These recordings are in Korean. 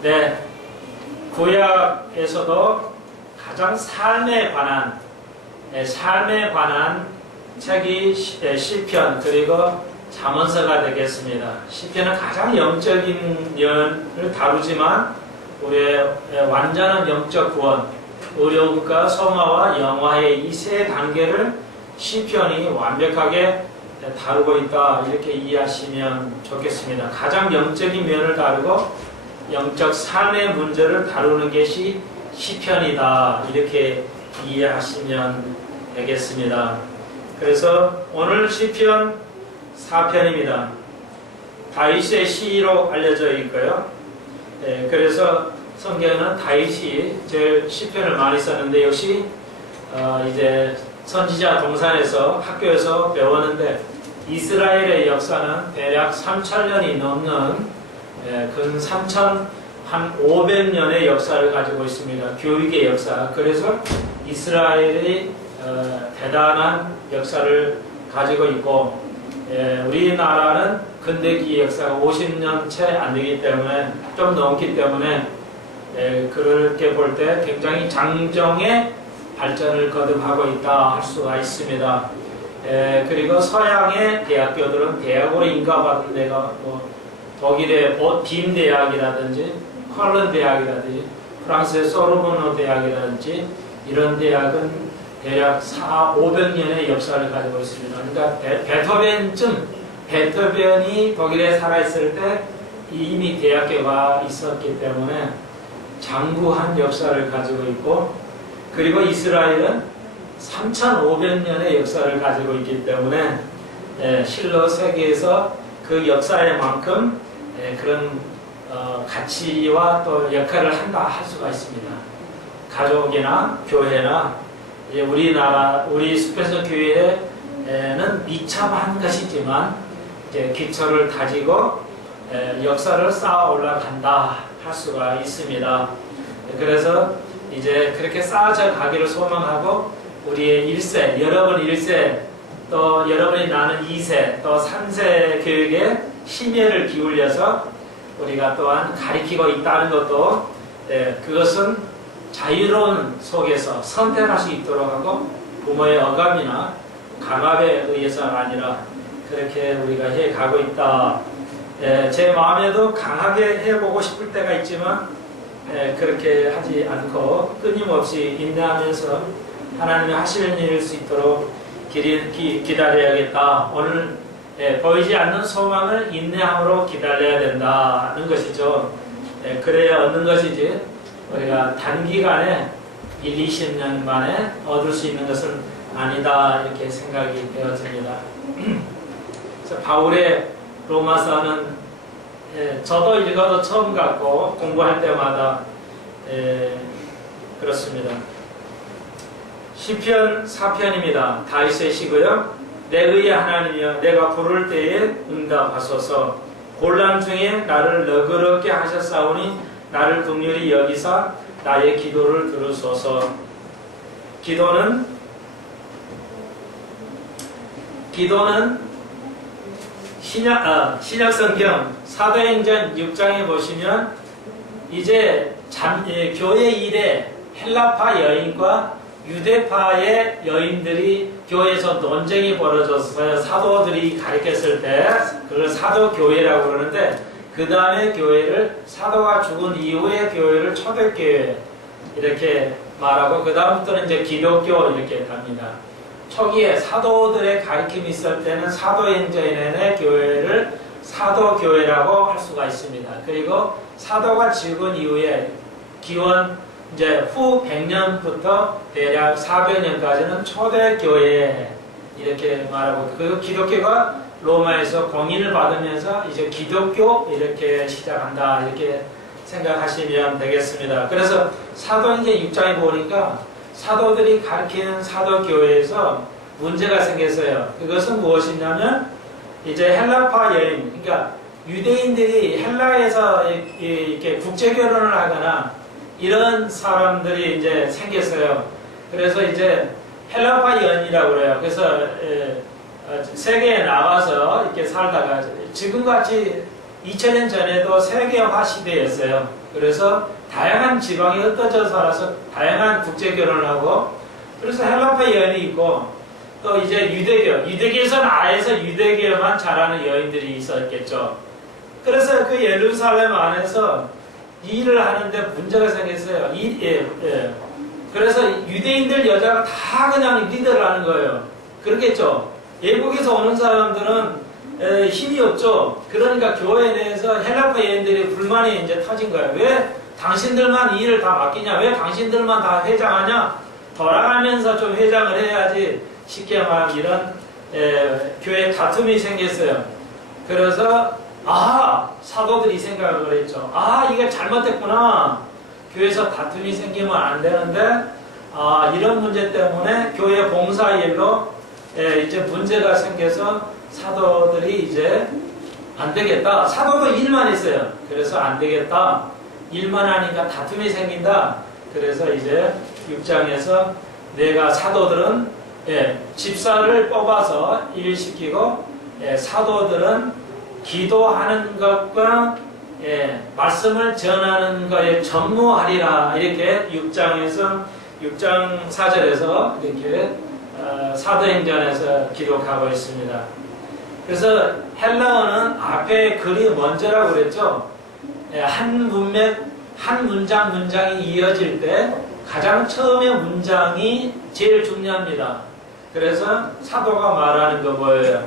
네, 구약에서도 가장 삶에 관한 책이 시편 그리고 잠언서가 되겠습니다. 시편은 가장 영적인 면을 다루지만 우리의 완전한 영적 구원, 의료과 성화와 영화의 이 세 단계를 시편이 완벽하게 다루고 있다, 이렇게 이해하시면 좋겠습니다. 가장 영적인 면을 다루고 영적 삶의 문제를 다루는 것이 시편이다, 이렇게 이해하시면 되겠습니다. 그래서 오늘 시편 4편입니다. 다윗의 시로 알려져 있고요. 그래서 성경은 다윗이 제일 시편을 많이 썼는데, 역시 이제 선지자 동산에서 학교에서 배웠는데, 이스라엘의 역사는 대략 3,000년이 넘는 근 3,500년의 역사를 가지고 있습니다. 교육의 역사. 그래서 이스라엘이 대단한 역사를 가지고 있고, 우리나라는 근대기 역사가 50년 채 안 되기 때문에, 좀 넘기 때문에 그렇게 볼 때 굉장히 장정의 발전을 거듭하고 있다 할 수가 있습니다. 그리고 서양의 대학교들은 대학으로 인가받은 데가 뭐 독일의 빔 대학이라든지 컬른 대학이라든지 프랑스의 소르보노 대학이라든지 이런 대학은 대략 500년의 역사를 가지고 있습니다. 그러니까 베토벤이 독일에 살아있을 때 이미 대학교가 있었기 때문에 장구한 역사를 가지고 있고, 그리고 이스라엘은 3,500년의 역사를 가지고 있기 때문에 실로 세계에서 그 역사의 만큼 그런 가치와 또 역할을 한다 할 수가 있습니다. 가족이나 교회나 우리 스페셜 교회는 미참한 것이지만 이제 기초를 다지고 역사를 쌓아 올라간다 할 수가 있습니다. 그래서 이제 그렇게 쌓아져 가기를 소망하고, 우리의 1세, 여러분 1세, 또 여러분이 나는 2세, 또 3세 교육에 심혈을 기울여서 우리가 또한 가리키고 있다는 것도, 그것은 자유로운 속에서 선택할 수 있도록 하고, 부모의 억압이나 강압에 의해서가 아니라 그렇게 우리가 해가고 있다. 제 마음에도 강하게 해보고 싶을 때가 있지만 그렇게 하지 않고 끊임없이 인내하면서 하나님이 하시는 일일 수 있도록 기다려야겠다. 오늘 보이지 않는 소망을 인내함으로 기다려야 된다는 것이죠. 그래야 얻는 것이지 우리가 단기간에 1, 20년 만에 얻을 수 있는 것은 아니다, 이렇게 생각이 되어집니다. 그래서 바울의 로마서는 저도 읽어도 처음 같고 공부할 때마다 그렇습니다. 시편 4편입니다. 다윗의 시고요. 내 의의 하나님이여, 내가 부를 때에 응답하소서. 곤란 중에 나를 너그럽게 하셨사오니 나를 긍휼히 여기사 나의 기도를 들으소서. 기도는 신약성경 사도행전 6장에 보시면 이제 교회 일에 헬라파 여인과 유대파의 여인들이 교회에서 논쟁이 벌어져서 사도들이 가르쳤을 때 그걸 사도교회라고 그러는데, 그 다음에 교회를 사도가 죽은 이후에 교회를 초대교회 이렇게 말하고, 그 다음부터는 이제 기독교 이렇게 답니다. 초기에 사도들의 가르침이 있을 때는 사도행전의 교회를 사도교회라고 할 수가 있습니다. 그리고 사도가 죽은 이후에 기원 이제 후 100년부터 대략 400년까지는 초대교회 이렇게 말하고, 그 기독교가 로마에서 공인을 받으면서 이제 기독교 이렇게 시작한다, 이렇게 생각하시면 되겠습니다. 그래서 사도행전 6장에 보니까 사도들이 가르치는 사도교회에서 문제가 생겼어요. 그것은 무엇이냐면 이제 헬라파 여인, 그러니까 유대인들이 헬라에서 이렇게 국제결혼을 하거나 이런 사람들이 이제 생겼어요. 그래서 이제 헬라파 여인이라고 그래요. 그래서 세계에 나가서 이렇게 살다가 지금같이 2000년 전에도 세계화 시대였어요. 그래서 다양한 지방이 흩어져 살아서 다양한 국제 결혼을 하고, 그래서 헬라파 여인이 있고, 또 이제 유대교에서는 아예서 유대교만 잘하는 여인들이 있었겠죠. 그래서 그 예루살렘 안에서 일을 하는데 문제가 생겼어요. 그래서 유대인들 여자가 다 그냥 리더를 하는 거예요. 그렇겠죠. 외국에서 오는 사람들은 힘이 없죠. 그러니까 교회 내에서 헬라파 여인들이 불만이 이제 터진 거예요. 왜 당신들만 이 일을 다 맡기냐? 왜 당신들만 다 회장하냐? 돌아가면서 좀 회장을 해야지. 쉽게 말하면 이런 교회 다툼이 생겼어요. 그래서 사도들이 생각을 했죠. 이게 잘못됐구나. 교회에서 다툼이 생기면 안 되는데 이런 문제 때문에 교회 봉사일로 이제 문제가 생겨서 사도들이 이제 안 되겠다. 사도도 일만 했어요. 그래서 안 되겠다. 일만 하니까 다툼이 생긴다. 그래서 이제 6장에서 내가 사도들은 집사를 뽑아서 일시키고 사도들은 기도하는 것과 말씀을 전하는 것에 전무하리라. 이렇게 6장 4절에서 이렇게 사도행전에서 기록하고 있습니다. 그래서 헬라어는 앞에 글이 먼저라고 그랬죠. 한 문장이 이어질 때 가장 처음에 문장이 제일 중요합니다. 그래서 사도가 말하는 거 뭐예요?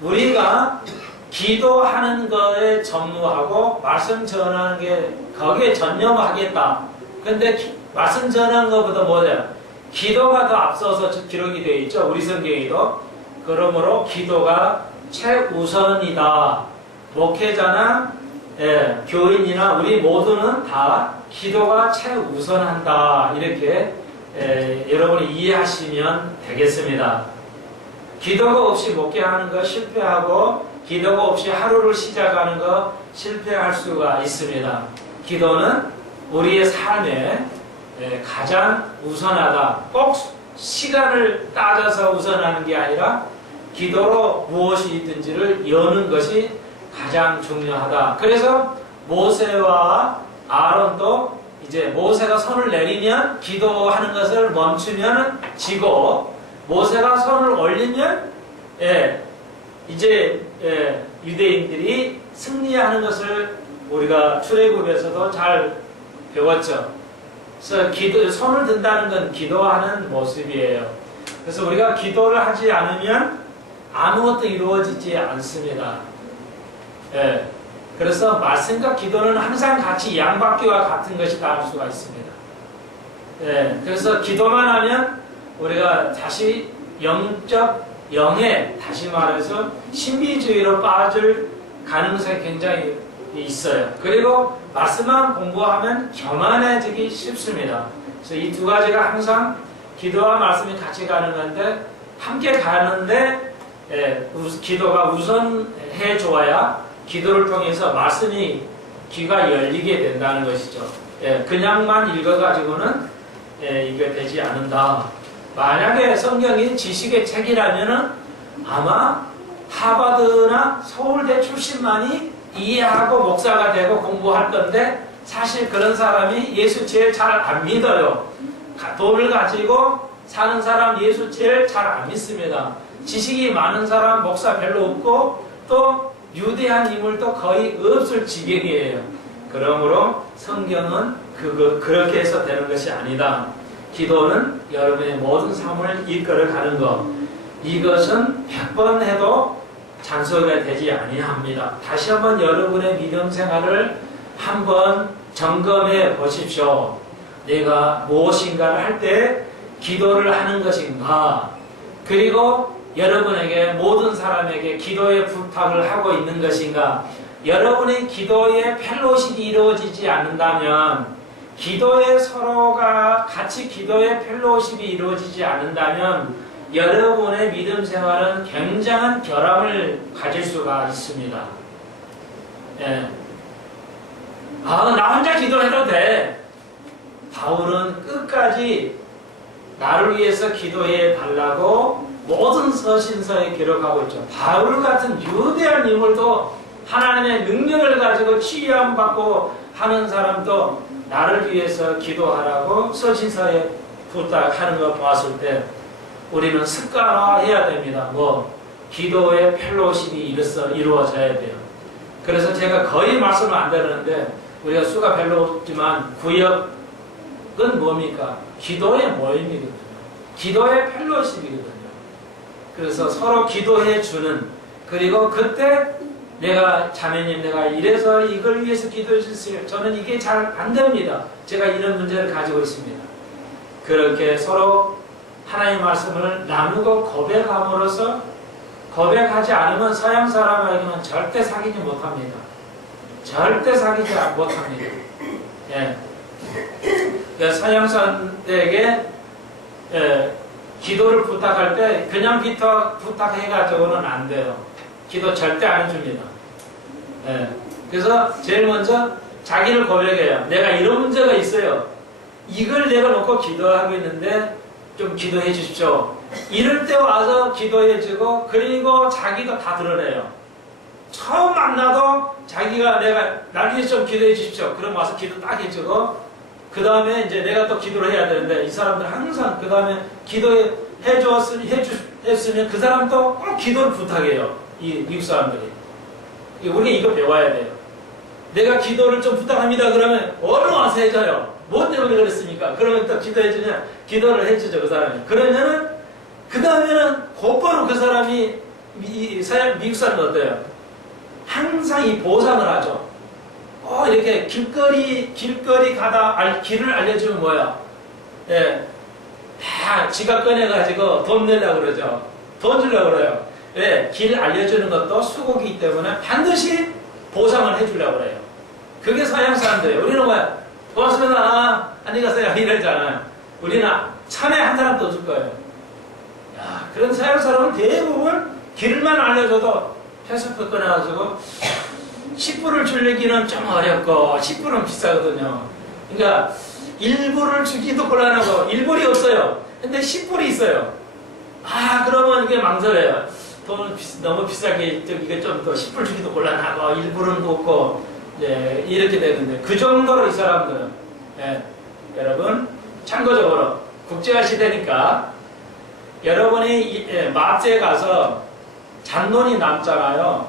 우리가 기도하는 거에 전무하고 말씀 전하는 게 거기에 전념하겠다. 근데 말씀 전하는 것보다 뭐냐? 기도가 더 앞서서 기록이 되어 있죠. 우리 성경에도. 그러므로 기도가 최우선이다. 목회자나 교인이나 우리 모두는 다 기도가 최우선한다. 이렇게 여러분이 이해하시면 되겠습니다. 기도가 없이 목회하는 거 실패하고 기도가 없이 하루를 시작하는 거 실패할 수가 있습니다. 기도는 우리의 삶에 가장 우선하다. 꼭 시간을 따져서 우선하는 게 아니라 기도로 무엇이든지를 여는 것이 가장 중요하다. 그래서 모세와 아론도 이제 모세가 손을 내리면 기도하는 것을 멈추면 지고 모세가 손을 올리면 이제 유대인들이 승리하는 것을 우리가 출애굽에서도 잘 배웠죠. 그래서 손을 든다는 건 기도하는 모습이에요. 그래서 우리가 기도를 하지 않으면 아무것도 이루어지지 않습니다. 그래서 말씀과 기도는 항상 같이 양바퀴와 같은 것이다 할 수가 있습니다. 그래서 기도만 하면 우리가 다시 영에 다시 말해서 신비주의로 빠질 가능성이 굉장히 있어요. 그리고 말씀만 공부하면 교만해지기 쉽습니다. 그래서 이 두 가지가 항상 기도와 말씀이 같이 가는 건데 함께 가는데 기도가 우선해 줘야 기도를 통해서 말씀이 귀가 열리게 된다는 것이죠. 그냥만 읽어가지고는 이게 되지 않는다. 만약에 성경이 지식의 책이라면은 아마 하버드나 서울대 출신만이 이해하고 목사가 되고 공부할 건데 사실 그런 사람이 예수 제일 잘 안 믿어요. 돈을 가지고 사는 사람 예수 제일 잘 안 믿습니다. 지식이 많은 사람 목사 별로 없고 또 유대한 인물도 거의 없을 지경이에요. 그러므로 성경은 그렇게 해서 되는 것이 아니다. 기도는 여러분의 모든 삶을 이끌어가는 것. 이것은 100번 해도 잔소리가 되지 아니합니다. 다시 한번 여러분의 믿음 생활을 한번 점검해 보십시오. 내가 무엇인가를 할 때 기도를 하는 것인가? 그리고 여러분에게 모든 사람에게 기도의 부탁을 하고 있는 것인가? 여러분의 기도의 펠로십이 이루어지지 않는다면 기도의 서로가 같이 기도의 펠로십이 이루어지지 않는다면 여러분의 믿음 생활은 굉장한 결함을 가질 수가 있습니다. 나 혼자 기도해도 돼. 바울은 끝까지 나를 위해서 기도해 달라고 모든 서신서에 기록하고 있죠. 바울 같은 유대한 인물도 하나님의 능력을 가지고 치유함 받고 하는 사람도 나를 위해서 기도하라고 서신서에 부탁하는 거 봤을 때 우리는 습관화해야 됩니다. 기도의 펠로십이 이루어져야 돼요. 그래서 제가 거의 말씀을 안 드리는데 우리가 수가 별로 없지만 구역은 뭡니까? 기도의 모임이거든요. 기도의 펠로십이거든요. 그래서 서로 기도해 주는, 그리고 그때 내가 자매님 내가 이래서 이걸 위해서 기도해 주세요. 저는 이게 잘 안 됩니다. 제가 이런 문제를 가지고 있습니다. 그렇게 서로 하나님의 말씀을 나누고 고백함으로써, 고백하지 않으면 서양 사람에게는 절대 사귀지 못합니다. 절대 사귀지 못합니다. 예. 그러니까 서양 사람들에게 기도를 부탁할 때 그냥 부탁해가지고는 안 돼요. 기도 절대 안 해줍니다. 예. 그래서 제일 먼저 자기를 고백해요. 내가 이런 문제가 있어요. 이걸 내가 놓고 기도하고 있는데 좀 기도해 주십시오. 이럴 때 와서 기도해 주고, 그리고 자기도 다 드러내요. 처음 만나도 자기가 내가 날 위해서 좀 기도해 주십시오. 그럼 와서 기도 딱 해주고, 그 다음에 이제 내가 또 기도를 해야 되는데, 이 사람들 항상 그 다음에 기도해 했으면 그 사람도 꼭 기도를 부탁해요. 이 미국 사람들이. 우리가 이거 배워야 돼요. 내가 기도를 좀 부탁합니다. 그러면 얼른 와서 해줘요. 뭐 때문에 그랬습니까? 그러면 또 기도해주냐? 기도를 해주죠, 그 사람이. 그러면은, 그 다음에는 곧바로 그 사람이, 미국 사람은 어때요? 항상 이 보상을 하죠. 이렇게 길거리 가다 길을 알려주면 뭐야? 예. 다 지갑 꺼내가지고 돈 내려고 그러죠. 돈 주려고 그래요. 왜? 길 알려주는 것도 수고이기 때문에 반드시 보상을 해주려고 그래요. 그게 서양 사람들이에요. 우리는 뭐야? 고맙습니다. 안녕히 가세요. 이러잖아요. 우리는 참외 한 사람도 줄 거예요. 야, 그런 서양 사람은 대부분 길만 알려줘도 패스포트 꺼내가지고 10불을 줄이기는 좀 어렵고 10불은 비싸거든요. 그러니까 1불을 주기도 곤란하고 1불이 없어요. 근데 10불이 있어요. 그러면 이게 망설여요. 돈 너무 비싸게 이게 좀 더 10불 주기도 곤란하고 1불은 없고 이렇게 되는데, 그 정도로 이 사람들은 여러분 참고적으로 국제화 시대니까 여러분이 마트에 가서 잔돈이 남잖아요.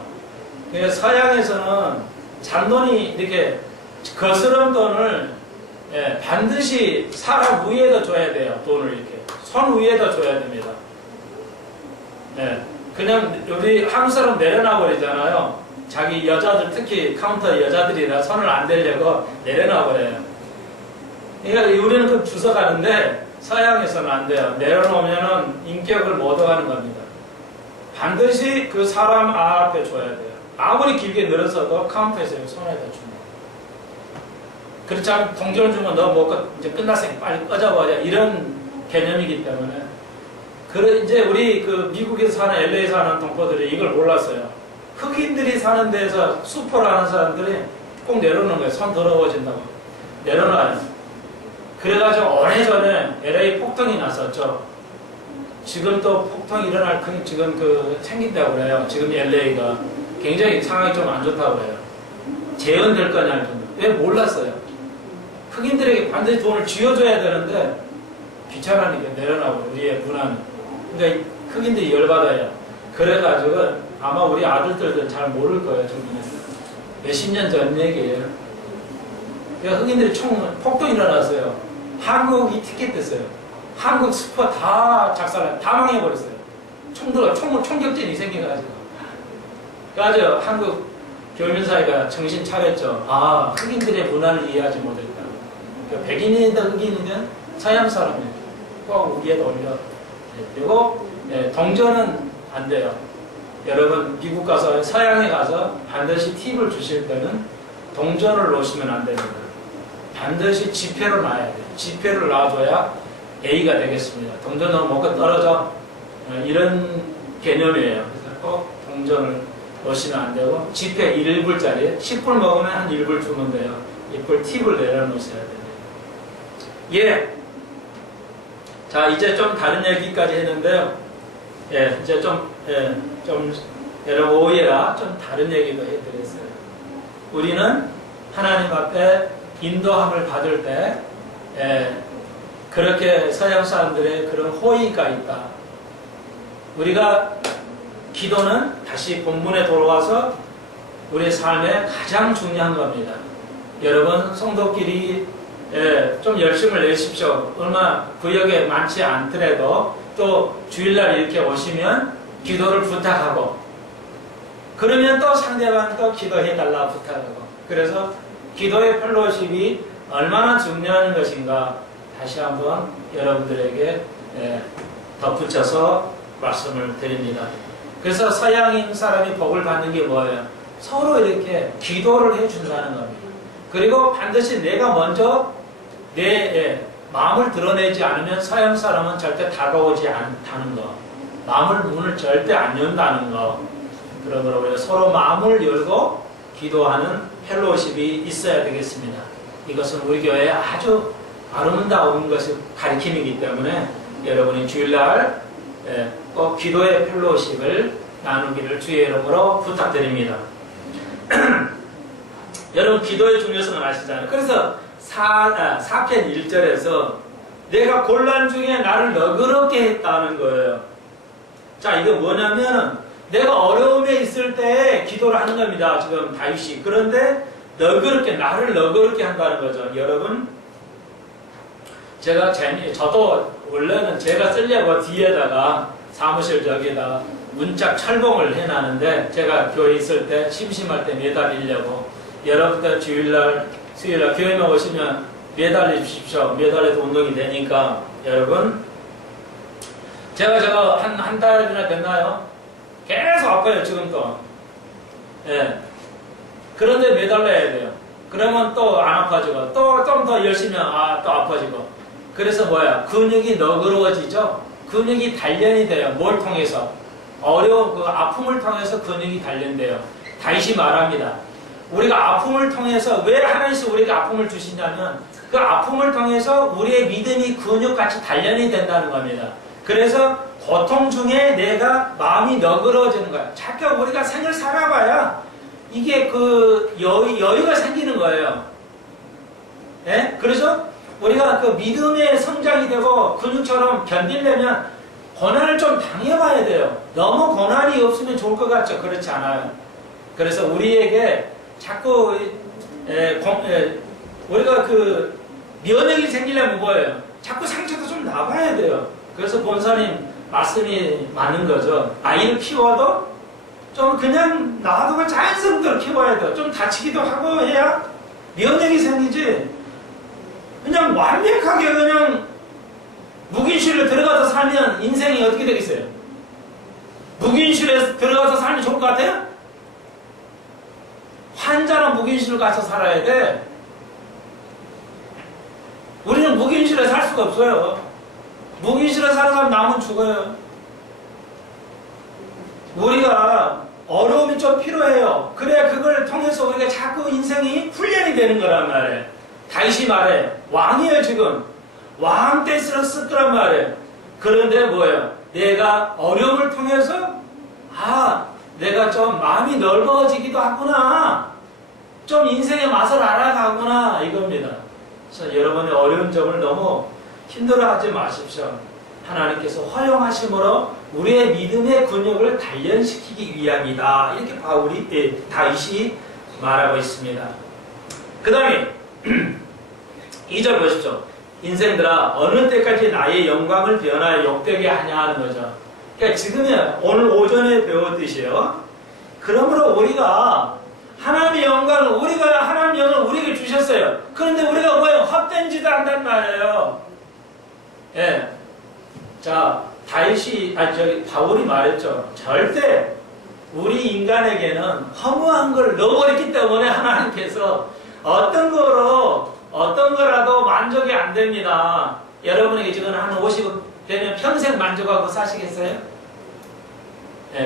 그래서 서양에서는 잔돈이 이렇게 거스름 돈을 반드시 사람 위에다 줘야 돼요. 돈을 이렇게 손 위에다 줘야 됩니다. 그냥 우리 한국 사람 내려놔 버리잖아요. 자기 여자들, 특히 카운터 여자들이라 손을 안 대려고 내려놔 버려요. 그러니까 우리는 그 주워 가는데 서양에서는 안 돼요. 내려놓으면은 인격을 못 얻어가는 겁니다. 반드시 그 사람 앞에 줘야 돼요. 아무리 길게 늘어서도 카운터에서 손에다 줍니다. 그렇지 않으면 동전을 주면 너 먹고 이제 끝났으니까 빨리 꺼져버려. 이런 개념이기 때문에. 이제 우리 그 미국에서 사는, LA 사는 동포들이 이걸 몰랐어요. 흑인들이 사는 데에서 수포를 하는 사람들이 꼭 내려놓는 거예요. 손 더러워진다고. 내려놔요. 그래가지고 오래전에 LA 폭동이 났었죠. 지금 또 폭동이 일어날 지금 생긴다고 그래요. 지금 LA가 굉장히 상황이 좀 안 좋다고 그래요. 재현될 거냐 할 정도. 왜 몰랐어요? 흑인들에게 반드시 돈을 쥐어줘야 되는데 귀찮으니까 내려놔고 우리의 문화는. 그러니까 흑인들이 열받아요. 그래가지고 아마 우리 아들들은 잘 모를 거예요. 몇십 년 전 얘기예요. 그러니까 흑인들이 폭동이 일어났어요. 한국이 티켓됐어요. 한국 스포 다 작살나, 다 망해버렸어요. 총격전이 생겨가지고. 그래가지고 한국 교민사회가 정신 차렸죠. 흑인들의 문화를 이해하지 못했다. 그러니까 백인이든 흑인이든 서양 사람이 꼭 우리에다 올려. 그리고 동전은 안 돼요. 여러분 미국 가서 서양에 가서 반드시 팁을 주실 때는 동전을 놓으시면 안 됩니다. 반드시 지폐로 놔야 돼요. 지폐를 놔줘야 A가 되겠습니다. 동전 넣으면 뭔가 떨어져. 이런 개념이에요. 그래서 꼭 동전을 놓으시면 안 되고, 지폐 1불짜리 10불 먹으면 한 1불 주면 돼요. 1불 팁을 내려놓으셔야 돼요. 자, 이제 좀 다른 얘기까지 했는데요. 이제 여러분 오해라 좀 다른 얘기도 해드렸어요. 우리는 하나님 앞에 인도함을 받을 때 그렇게 서양 사람들의 그런 호의가 있다. 우리가 기도는 다시 본문에 돌아와서 우리의 삶에 가장 중요한 겁니다. 여러분 성도끼리 좀 열심을 내십시오. 얼마 구역에 많지 않더라도 또 주일날 이렇게 오시면 기도를 부탁하고 그러면 또 상대방 또 기도해달라 부탁하고 그래서 기도의 펠로십이 얼마나 중요한 것인가 다시 한번 여러분들에게 덧붙여서 말씀을 드립니다. 그래서 서양인 사람이 복을 받는 게 뭐예요? 서로 이렇게 기도를 해준다는 겁니다. 그리고 반드시 내가 먼저 내 마음을 드러내지 않으면 서양 사람은 절대 다가오지 않다는 거. 마음을 문을 절대 안 연다는 거. 그러므로 우리가 서로 마음을 열고 기도하는 펠로십이 있어야 되겠습니다. 이것은 우리 교회에 아주 아름다운 것을 가리킴이기 때문에 여러분이 주일날 꼭 기도의 펠로십을 나누기를 주의 이름으로 부탁드립니다. 여러분 기도의 중요성을 아시잖아요. 그래서 4편 1절에서 내가 곤란 중에 나를 너그럽게 했다는 거예요. 자, 이게 뭐냐면 내가 어려움에 있을 때 기도를 하는 겁니다. 지금 다윗이. 그런데 나를 너그럽게 한다는 거죠. 여러분 저도 원래는 제가 쓰려고 뒤에다가 사무실 저기에다 문짝 철봉을 해놨는데 제가 교회 있을 때 심심할 때 매달리려고 여러분들 주일날 수요일날 교회에 오시면 매달려 주십시오. 매달려도 운동이 되니까 여러분 제가 저거 한 달이나 됐나요? 계속 아파요 지금도. 그런데 매달려야 돼요. 그러면 또 안 아파지고 또 좀 더 열심히 또 아파지고 그래서 뭐야 근육이 너그러워지죠. 근육이 단련이 돼요. 뭘 통해서? 어려운 그 아픔을 통해서 근육이 단련돼요. 다시 말합니다. 우리가 아픔을 통해서 왜 하나님께서 우리에게 아픔을 주시냐면 그 아픔을 통해서 우리의 믿음이 근육같이 단련이 된다는 겁니다. 그래서 고통 중에 내가 마음이 너그러워지는 거야. 잠깐 우리가 생을 살아봐야 이게 그 여유가 생기는 거예요. 그래서 우리가 그 믿음의 성장이 되고 근육처럼 견디려면 고난을 좀 당해봐야 돼요. 너무 고난이 없으면 좋을 것 같죠? 그렇지 않아요. 그래서 우리에게 자꾸 우리가 그 면역이 생기려면 뭐예요? 자꾸 상처도 좀 나봐야 돼요. 그래서 본사님 말씀이 많은 거죠. 아이를 키워도 좀 그냥 놔두고 자연스럽게 키워야 돼요. 좀 다치기도 하고 해야 면역이 생기지. 그냥 완벽하게 그냥 묵인실에 들어가서 살면 인생이 어떻게 되겠어요? 묵인실에 들어가서 살면 좋을 것 같아요? 환자는 묵인실 가서 살아야 돼. 우리는 묵인실에 살 수가 없어요. 묵인실에 사는 사람 남은 죽어요. 우리가 어려움이 좀 필요해요. 그래야 그걸 통해서 우리가 자꾸 인생이 훈련이 되는 거란 말이에요. 다시 말해. 왕이에요 지금. 왕 때 썼더란 말이에요. 그런데 뭐예요? 내가 어려움을 통해서 내가 좀 마음이 넓어지기도 하구나. 좀 인생의 맛을 알아가구나. 이겁니다. 그래서 여러분의 어려운 점을 너무 힘들어하지 마십시오. 하나님께서 허용하심으로 우리의 믿음의 근육을 단련시키기 위함이다. 이렇게 다윗이 말하고 있습니다. 그 다음에 2절 보십시오. 인생들아 어느 때까지 나의 영광을 변하여 욕되게 하냐 하는 거죠. 그러니까 지금은 오늘 오전에 배웠듯이요. 그러므로 우리가 하나님의 영광을 하나님의 영광을 우리에게 주셨어요. 그런데 우리가 뭐예요? 헛된 짓을 한단 말이에요. 자, 바울이 말했죠. 절대 우리 인간에게는 허무한 걸 넣어버렸기 때문에 하나님께서 어떤 거라도 만족이 안 됩니다. 여러분에게 지금 한 50억 되면 평생 만족하고 사시겠어요?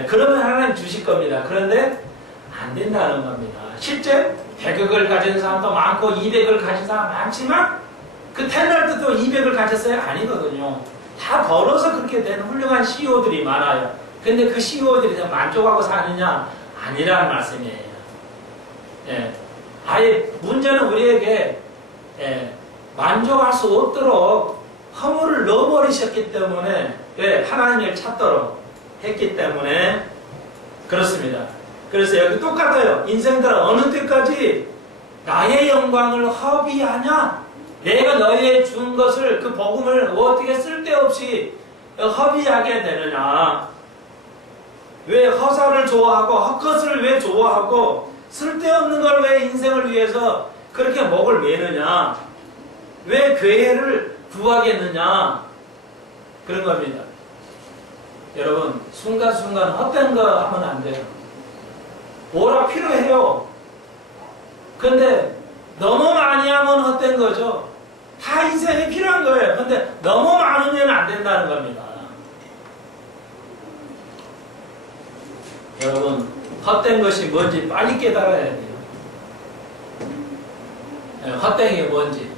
그러면 하나님 주실 겁니다. 그런데 안 된다는 겁니다. 실제 100억을 가진 사람도 많고 200억을 가진 사람 많지만 그 테너도 또 200을 가졌어요? 아니거든요. 다 벌어서 그렇게 된 훌륭한 CEO들이 많아요. 근데 그 CEO들이 만족하고 사느냐? 아니라는 말씀이에요. 예. 아예 문제는 우리에게 만족할 수 없도록 허물을 넣어버리셨기 때문에 하나님을 찾도록 했기 때문에 그렇습니다. 그래서 여기 똑같아요. 인생들은 어느 때까지 나의 영광을 허비하냐? 내가 너희에 준 것을 그 복음을 어떻게 쓸데없이 허비하게 되느냐? 왜 허사를 좋아하고 헛것을 왜 좋아하고 쓸데없는 걸 왜 인생을 위해서 그렇게 목을 매느냐? 왜 괴를 구하겠느냐? 그런 겁니다. 여러분, 순간순간 헛된 거 하면 안 돼요. 뭐라 필요해요. 근데 너무 많이 하면 헛된 거죠. 다 인생에 필요한 거예요. 근데 너무 많으면 안 된다는 겁니다. 여러분, 헛된 것이 뭔지 빨리 깨달아야 돼요. 헛된 게 뭔지.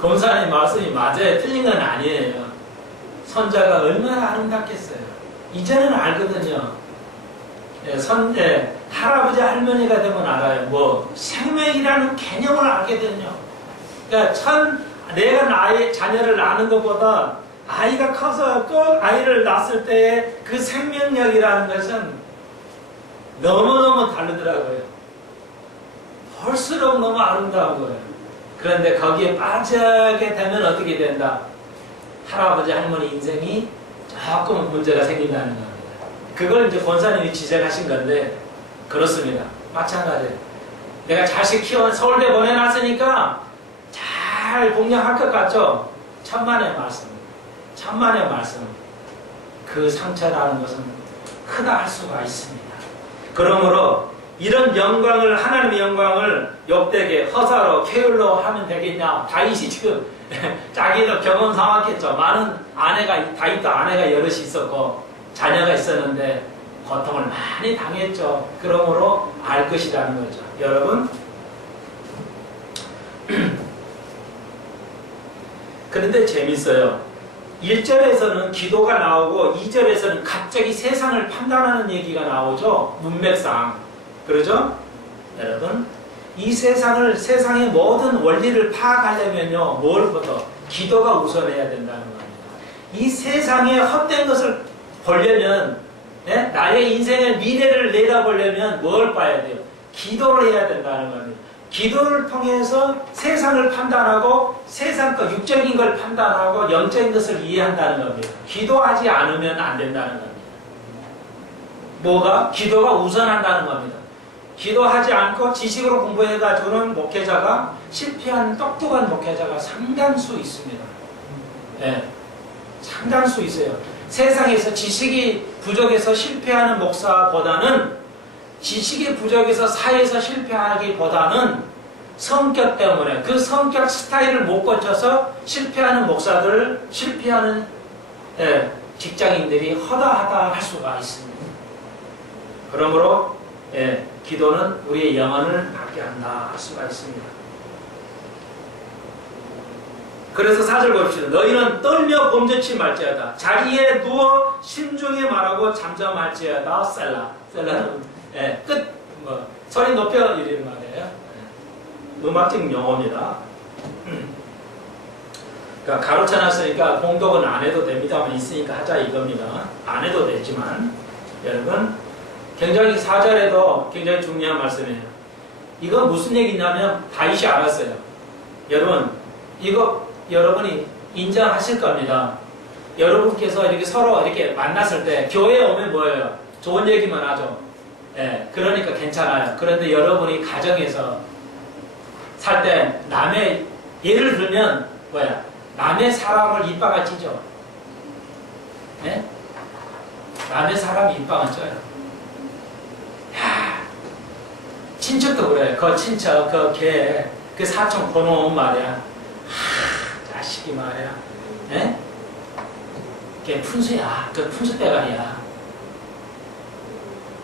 검사님 말씀이 맞아요. 틀린 건 아니에요. 선자가 얼마나 아름답겠어요. 이제는 알거든요. 할아버지 할머니가 되면 알아요. 뭐 생명이라는 개념을 알게 되죠. 그러니까 내가 나의 자녀를 낳는 것보다 아이가 커서 꼭 아이를 낳았을 때의 그 생명력이라는 것은 너무너무 다르더라고요. 볼수록 너무 아름다운 거예요. 그런데 거기에 빠지게 되면 어떻게 된다? 할아버지 할머니 인생이 조금 문제가 생긴다는 겁니다. 그걸 이제 권사님이 지적하신 건데 그렇습니다. 마찬가지예요. 내가 자식 키워 서울대 보내놨으니까 잘 공략할 것 같죠? 천만의 말씀. 천만의 말씀. 그 상처라는 것은 크다 할 수가 있습니다. 그러므로 이런 영광을, 하나님의 영광을 욕되게 허사로 게을러 하면 되겠냐? 다윗이 지금 자기도 경험 삼았겠죠. 많은 다윗도 아내가 여럿이 있었고 자녀가 있었는데 고통을 많이 당했죠. 그러므로 알 것이라는 거죠. 여러분, 그런데 재밌어요. 1절에서는 기도가 나오고 2절에서는 갑자기 세상을 판단하는 얘기가 나오죠. 문맥상. 그러죠? 여러분, 이 세상의 모든 원리를 파악하려면요, 뭘부터? 기도가 우선해야 된다는 겁니다. 이 세상의 헛된 것을 보려면, 나의 인생의 미래를 내다보려면 뭘 봐야 돼요? 기도를 해야 된다는 겁니다. 기도를 통해서 세상을 판단하고 세상 것, 육적인 걸 판단하고 영적인 것을 이해한다는 겁니다. 기도하지 않으면 안 된다는 겁니다. 뭐가? 기도가 우선한다는 겁니다. 기도하지 않고 지식으로 공부해가지고는 목회자가 실패한 똑똑한 목회자가 상당수 있습니다. 상당수 있어요. 세상에서 지식이 부족해서 실패하는 목사보다는 지식이 부족해서 사회에서 실패하기보다는 성격 때문에 그 성격 스타일을 못 고쳐서 실패하는 목사들, 실패하는 직장인들이 허다하다 할 수가 있습니다. 그러므로 기도는 우리의 영혼을 낫게 한다 할 수가 있습니다. 그래서 4절 봅시다. 너희는 떨며 범죄치 말지어다. 자리에 누워 신중히 말하고 잠잠할지어다. 셀라는 끝. 소리 높여 이런 말이에요. 음악적 용어입니다. 그러니까 가로쳐놨으니까 공독은 안 해도 됩니다만 있으니까 하자 이겁니다. 안 해도 되지만 여러분, 굉장히 4절에도 굉장히 중요한 말씀이에요. 이건 무슨 얘기냐면 다윗이 알았어요. 여러분, 이거 여러분이 인정하실 겁니다. 여러분께서 이렇게 서로 이렇게 만났을 때 교회에 오면 뭐예요? 좋은 얘기만 하죠. 그러니까 괜찮아요. 그런데 여러분이 가정에서 살 때 남의, 예를 들면 남의 사람을 입방아 찌죠. 남의 사람이 입방아 쪄요. 친척도 그래. 그 친척, 그 걔, 그 사촌 고놈 말이야. 자식이 말이야. 걔 푼수야. 그 푼수 대가리야.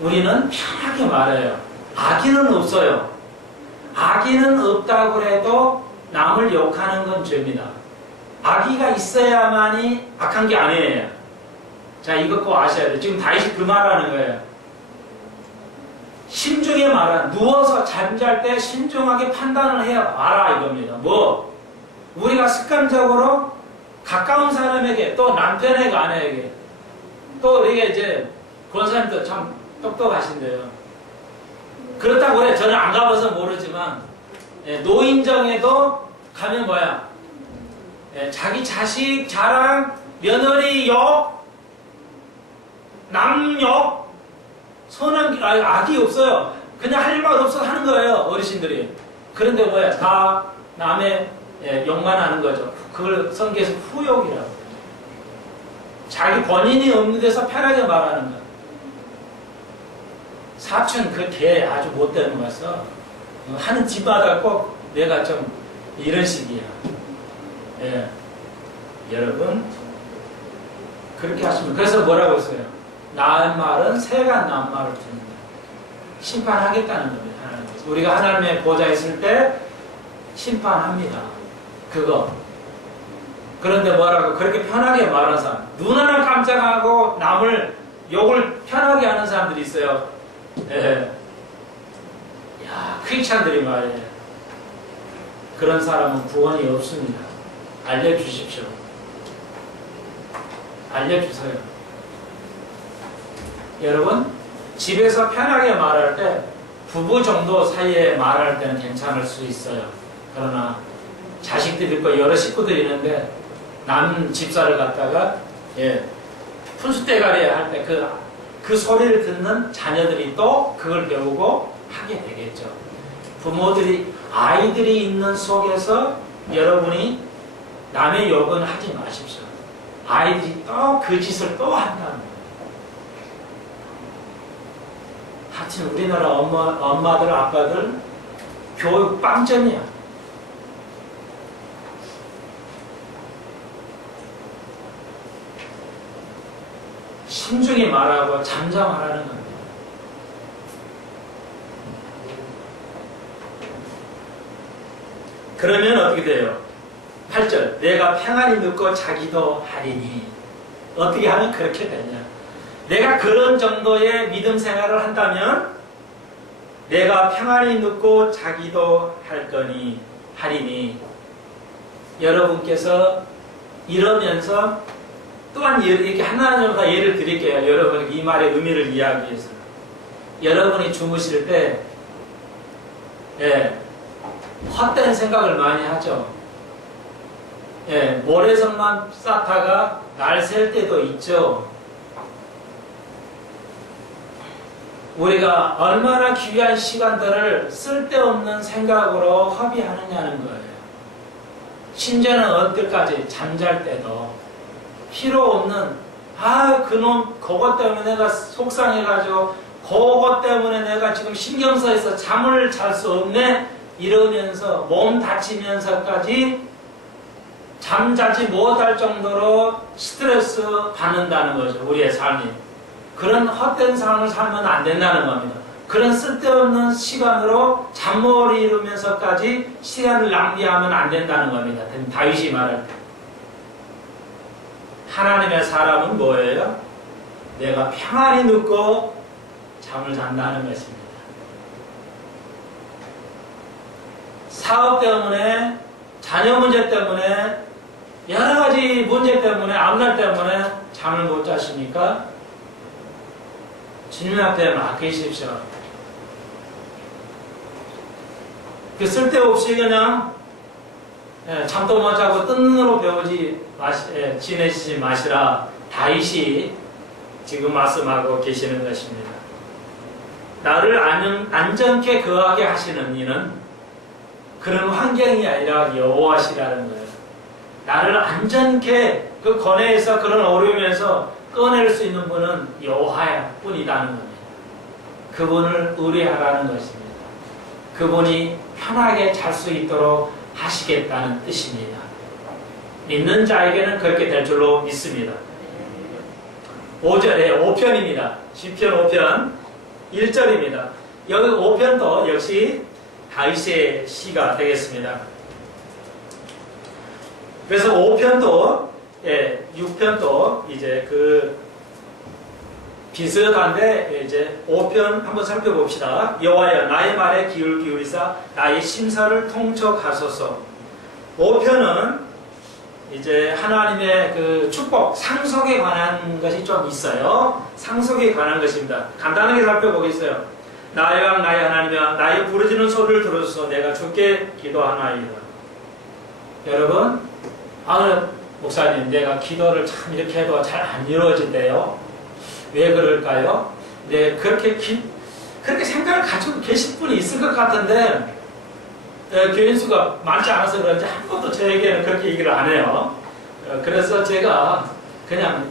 우리는 편하게 말해요. 악의는 없어요. 악의는 없다고 해도 남을 욕하는 건 죄입니다. 악의가 있어야만이 악한 게 아니에요. 자, 이것 꼭 아셔야 돼요. 지금 다윗이 그 말하는 거예요. 신중히 말하, 누워서 잠잘 때 신중하게 판단을 해야 말아 이겁니다. 뭐? 우리가 습관적으로 가까운 사람에게, 또 남편에게, 아내에게, 또 이게 이제 권사님도 참 똑똑하신데요. 그렇다고 그래. 저는 안 가봐서 모르지만, 노인정에도 가면 뭐야? 자기 자식 자랑, 며느리 욕, 남 욕, 선한 악이 없어요. 그냥 할 말 없어 하는 거예요, 어르신들이. 그런데 뭐야? 다 남의 욕만 하는 거죠. 그걸 성경에서 후욕이라고. 자기 본인이 없는 데서 편하게 말하는 거. 사촌 그 개 아주 못되는 거서 하는 집마다 꼭 내가 좀 이런 식이야. 예. 여러분 그렇게 하시면, 그래서 뭐라고 했어요? 나은 말은 새가 나은 말을 듣는다. 심판하겠다는 겁니다. 하나님께서. 우리가 하나님의 보좌에 있을 때 심판합니다. 그거. 그런데 뭐라고 그렇게 편하게 말하는 사람, 눈 하나 깜짝하고 남을 욕을 편하게 하는 사람들이 있어요. 예. 야, 크리스찬들이 말이에요. 그런 사람은 구원이 없습니다. 알려주십시오. 알려주세요. 여러분, 집에서 편하게 말할 때 부부 정도 사이에 말할 때는 괜찮을 수 있어요. 그러나 자식들이 있고 여러 식구들이 있는데 남 집사를 갖다가 푼수대가리 할 때 그 소리를 듣는 자녀들이 또 그걸 배우고 하게 되겠죠. 부모들이, 아이들이 있는 속에서 여러분이 남의 욕은 하지 마십시오. 아이들이 또 그 짓을 또 한다는 거예요. 하여튼 우리나라 엄마들, 아빠들 교육 빵점이야. 신중히 말하고 잠잠하라는 겁니다. 그러면 어떻게 돼요? 8절, 내가 평안히 눕고 자기도 하리니. 어떻게 하면 그렇게 되냐? 내가 그런 정도의 믿음 생활을 한다면 내가 평안히 눕고 자기도 할 거니 하리니. 여러분께서 이러면서 또한 이렇게 하나님으로 다 예를 드릴게요. 여러분 이 말의 의미를 이해하기 위해서. 여러분이 주무실 때 헛된 생각을 많이 하죠. 모래성만 쌓다가 날 셀 때도 있죠. 우리가 얼마나 귀한 시간들을 쓸데없는 생각으로 허비하느냐는 거예요. 심지어는 어떨까지 잠잘 때도 필요 없는 그놈 그것 때문에 내가 속상해가지고 그것 때문에 내가 지금 신경 써서 잠을 잘 수 없네 이러면서 몸 다치면서까지 잠자지 못할 정도로 스트레스 받는다는 거죠. 우리의 삶이. 그런 헛된 삶을 살면 안 된다는 겁니다. 그런 쓸데없는 시간으로 잠을 이루면서까지 시간을 낭비하면 안 된다는 겁니다. 다윗이 말할 때. 하나님의 사람은 뭐예요? 내가 평안히 눕고 잠을 잔다는 것입니다. 사업 때문에, 자녀 문제 때문에, 여러 가지 문제 때문에, 앞날 때문에 잠을 못 자십니까? 주님 앞에 맡기십시오. 쓸데없이 그냥 잠도 못 자고 뜬 눈으로 지내시지 마시라. 다윗이 지금 말씀하고 계시는 것입니다. 나를 안전케 거하게 하시는 이는 그런 환경이 아니라 여호와시라는 거예요. 나를 안전케 그 고뇌에서 그런 어려움에서 꺼낼 수 있는 분은 여호와야 뿐이라는 겁니다. 그분을 의뢰하라는 것입니다. 그분이 편하게 잘 수 있도록 하시겠다는 뜻입니다. 믿는 자에게는 그렇게 될 줄로 믿습니다. 5절에 5편입니다. 시편 5편 1절입니다. 여기 5편도 역시 다윗의 시가 되겠습니다. 그래서 5편도 6편도 이제 비슷한데 이제 5편 한번 살펴봅시다. 여호와여 나의 말에 귀를 기울이사 나의 심사를 통촉하소서. 5편은 이제 하나님의 그 축복, 상속에 관한 것이 좀 있어요. 상속에 관한 것입니다. 간단하게 살펴보겠어요. 나의 왕 나의 하나님이여 나의 부르짖는 소리를 들어주소서. 내가 주께 기도하나이다. 여러분, 목사님 내가 기도를 참 이렇게 해도 잘 안 이루어진대요. 왜 그럴까요? 네, 그렇게 생각을 가지고 계실 분이 있을 것 같은데 교인 수가 많지 않아서 그런지 한 번도 저에게는 그렇게 얘기를 안 해요. 그래서 제가 그냥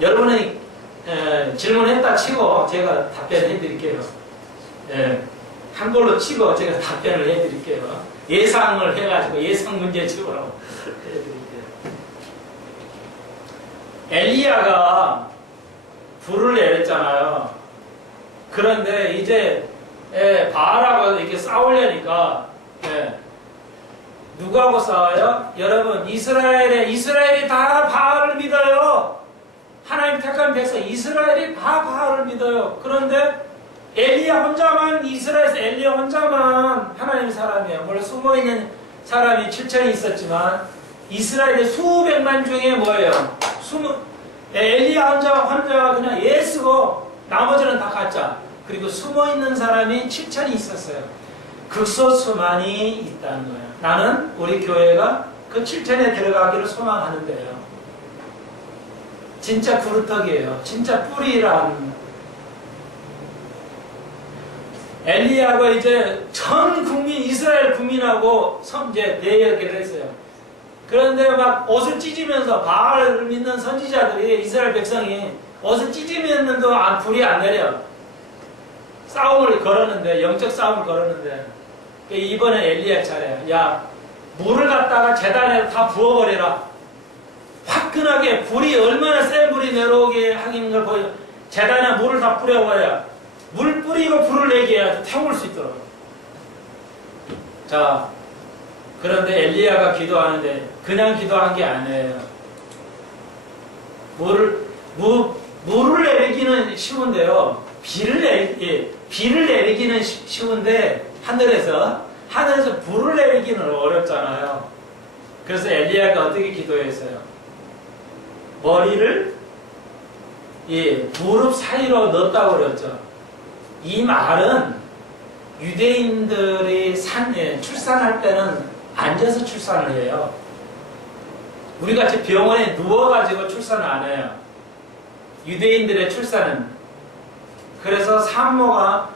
여러분이 질문했다 치고 제가 답변을 해드릴게요. 한 걸로 치고 제가 답변을 해드릴게요. 예상을 해가지고 예상 문제집으로 해드릴게요. 엘리야가 불을 내렸잖아요. 그런데 이제 바알하고 이렇게 싸우려니까 누구하고 싸워요? 여러분 이스라엘이 다 바알을 믿어요. 하나님 택한 백성 이스라엘이 다 바알을 믿어요. 그런데 엘리야 혼자만 이스라엘에서 엘리야 혼자만 하나님의 사람이에요. 물론 숨어있는 사람이 7천이 있었지만 이스라엘의 수백만 중에 뭐예요? 엘리야 혼자 그냥 예수고 나머지는 다 가짜. 그리고 숨어있는 사람이 7천이 있었어요. 극소수만이 있다는 거예요. 나는 우리 교회가 그 7천에 들어가기를 소망하는데요. 진짜 구루떡이에요. 진짜 뿌리란. 엘리야가 이제 전 국민, 이스라엘 국민하고 이제 대여기를 했어요. 그런데 막 옷을 찢으면서 바알을 믿는 선지자들이 이스라엘 백성이 옷을 찢으면서도 불이 안 내려. 싸움을 걸었는데, 영적 싸움을 걸었는데, 이번에 엘리야 차례야. 야, 물을 갖다가 제단에 다 부어버려라. 화끈하게 불이 얼마나 센 불이 내려오게 하는 걸 보여. 제단에 물을 다 뿌려버려야. 물 뿌리고 불을 내게 해야지 태울 수 있도록. 자, 그런데 엘리야가 기도하는데 그냥 기도한 게 아니에요. 물을 내리기는 쉬운데요. 비를 내리기는 쉬운데 하늘에서 불을 내리기는 어렵잖아요. 그래서 엘리야가 어떻게 기도했어요? 머리를 무릎 사이로 넣었다고 그랬죠. 이 말은 유대인들이 출산할 때는 앉아서 출산을 해요. 우리같이 병원에 누워가지고 출산을 안 해요. 유대인들의 출산은. 그래서 산모가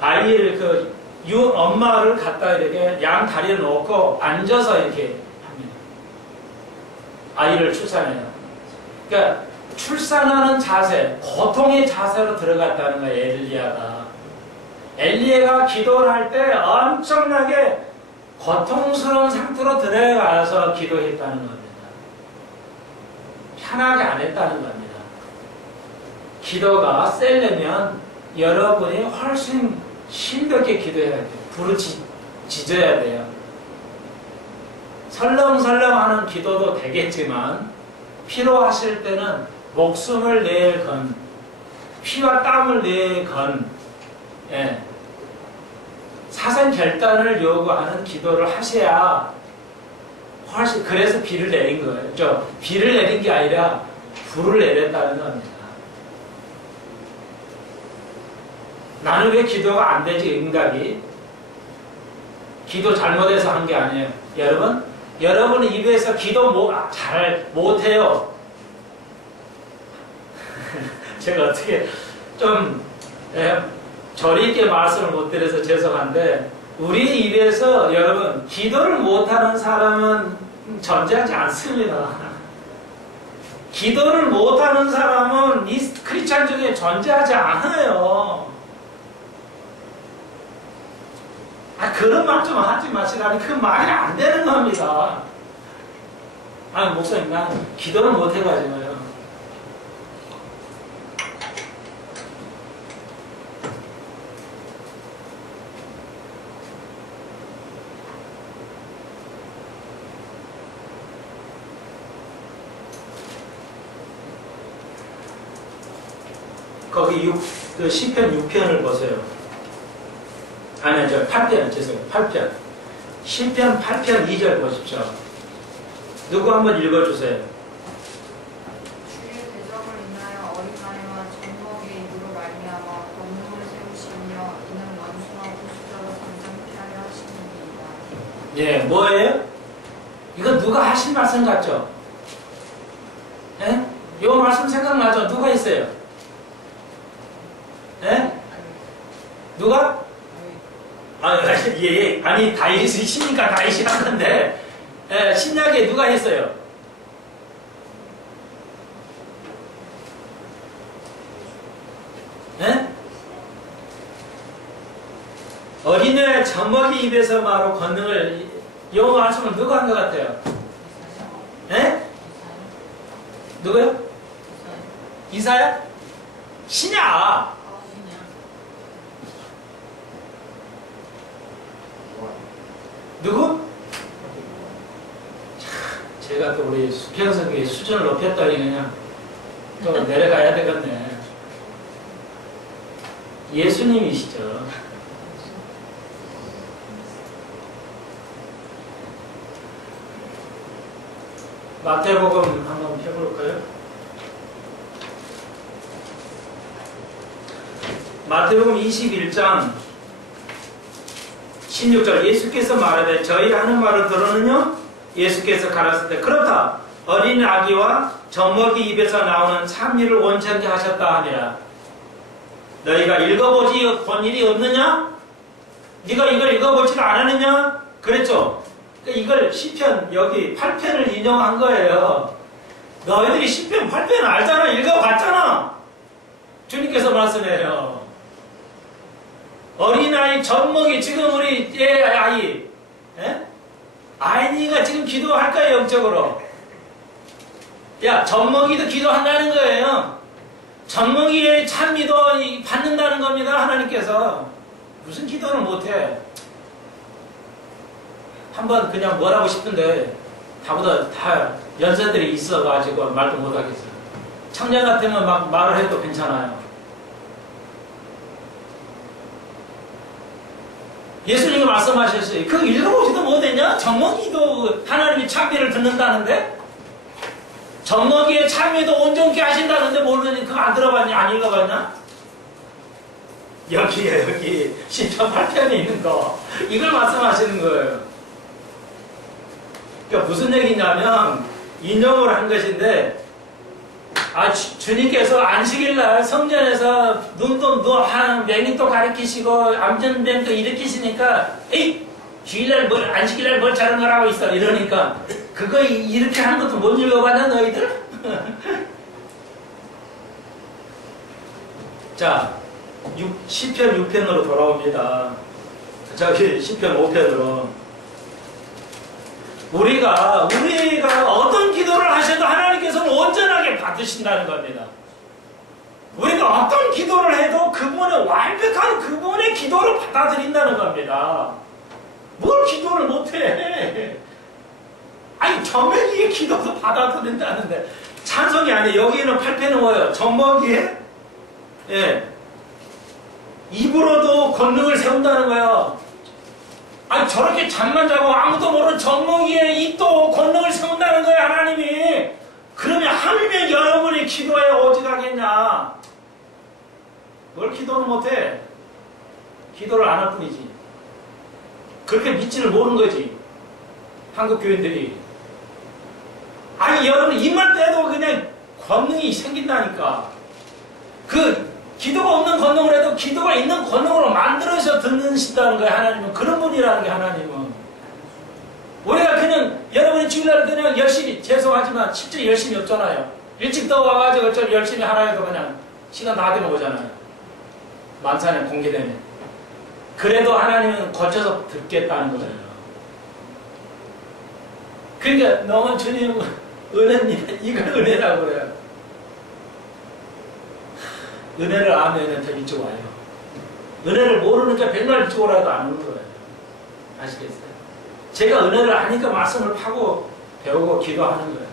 아이를 엄마를 갖다 이렇게 양 다리를 놓고 앉아서 이렇게 합니다. 아이를 출산해요. 그러니까 출산하는 자세, 고통의 자세로 들어갔다는 거예요. 엘리야가 기도를 할 때 엄청나게 고통스러운 상태로 들어가서 기도했다는 겁니다. 편하게 안 했다는 겁니다. 기도가 세려면 여러분이 훨씬 힘겹게 기도해야 돼요. 부르짖어야 돼요. 설렁설렁하는 기도도 되겠지만 필요하실 때는 목숨을 내건, 피와 땀을 내건, 사상 결단을 요구하는 기도를 하셔야 훨씬, 그래서 비를 내린 거예요. 비를 내린 게 아니라 불을 내렸다는 겁니다. 나는 왜 기도가 안 되지, 응답이? 기도 잘못해서 한 게 아니에요. 여러분 입에서 기도 잘 못해요. 제가 어떻게 좀 저리 있게 말씀을 못 드려서 죄송한데, 우리 입에서 여러분 기도를 못하는 사람은 존재하지 않습니다. 기도를 못하는 사람은 이 크리스찬 중에 존재하지 않아요. 그런 말 좀 하지 마시라니. 그 말이 안 되는 겁니다. 목사님, 난 기도를 못 해가지고요. 거기 그 시편 6편을 보세요. 아니, 8편, 죄송해요. 8편. 시편 8편 2절 보십시오. 누구 한번 읽어주세요. 주의 대적을 인하여 어린아이와 젖먹이의 입으로 말미암아 권능을 세우시며 이는 원수와 보수자로 잠잠케 하려 하시느니이다. 예, 뭐예요? 이거 누가 하신 말씀 같죠? 예? 이 말씀 생각나죠? 누가 했어요? 예? 누가? 아니, 다윗이 시니까 다윗이 한 건데, 예, 신약에 누가 했어요? 예? 어린애 젖먹이 입에서 바로 권능을, 이 말씀을 누가 한 것 같아요? 예? 누구요? 이사야? 신야! 누구? 제가 또 우리 수평성의 수준을 높였더니 그냥 또 내려가야 되겠네. 예수님이시죠. 마태복음 한번 펴볼까요? 마태복음 21장 16절 예수께서 말하되 저희 하는 말을 들으느냐? 예수께서 가라사대 그렇다. 어린 아기와 젖먹이 입에서 나오는 참미를 원천케 하셨다 하니라. 너희가 읽어보지 본 일이 없느냐? 네가 이걸 읽어보지를 않았느냐? 그랬죠? 그러니까 이걸 시편 여기 8편을 인용한 거예요. 너희들이 시편 8편 알잖아. 읽어봤잖아. 주님께서 말씀해요. 어린아이 젖먹이 지금 우리 애 아이 아이니가 지금 기도할 거예요. 영적으로. 야, 젖먹이도 기도한다는 거예요. 젖먹이의 찬미도 받는다는 겁니다. 하나님께서. 무슨 기도를 못해. 한번 그냥 뭐라고 싶은데 다보다 다 연세들이 있어가지고 말도 못하겠어요. 청년 같으면 막 말을 해도 괜찮아요. 예수님이 말씀하셨어요. 그거 읽어보지도 못했냐? 젖먹이도 하나님이 찬미를 듣는다는데? 젖먹이의 찬미도 온전케 하신다는데 모르니 그거 안 들어봤냐? 안 읽어봤냐? 여기 시편 8편에 있는 거 이걸 말씀하시는 거예요. 그러니까 무슨 얘기냐면 인용을 한 것인데 주님께서 안식일날 성전에서 눈도 한 맹인도 가르치시고 암전병도 일으키시니까 에이 주일날 안식일날 뭘 자른 거라고 있어 이러니까 그거 이렇게 하는 것도 못 읽어봤나 너희들? 자 시편 6편으로 돌아옵니다. 저기 시편 5편으로 우리가 어떤 기도를 하셔도 하나님께서는 온전하게 받으신다는 겁니다. 우리가 어떤 기도를 해도 그분의 완벽한 그분의 기도를 받아들인다는 겁니다. 뭘 기도를 못해? 아니 젖먹이의 기도도 받아들인다는데 찬송이 아니에요. 여기는 8편은 뭐예요? 젖먹이의 입으로도 권능을 세운다는 거예요. 아니 저렇게 잠만 자고 아무도 모르는 젖먹이의 입도 권능을 세운다는 거예요. 하나님이. 그러면 하물며 여러분이 기도에 오직하겠냐? 뭘 기도는 못해? 기도를 안 할 뿐이지. 그렇게 믿지를 모르는 거지. 한국 교인들이. 아니 여러분 입만 떼도 그냥 권능이 생긴다니까. 그 기도가 없는 권능을 해도 기도가 있는 권능으로 만들어서 듣는다는 거예요. 하나님은. 그런 분이라는 게 하나님은. 우리가 그냥 여러분이 주일날 그냥 열심히 죄송하지만 진짜 열심히 없잖아요. 일찍 떠와가지고 좀 열심히 하라 해도 그냥 시간 다 되면 오잖아요. 만찬에 공개되면. 그래도 하나님은 거쳐서 듣겠다는 거예요. 그러니까 너무 주님 은혜입니다. 이걸 은혜라고 그래요. 은혜를 아면 더 일찍 와요. 은혜를 모르니까 백날 일찍 오라도 안 오는 거예요. 아시겠어요? 제가 은혜를 아니까 말씀을 파고 배우고 기도하는 거예요.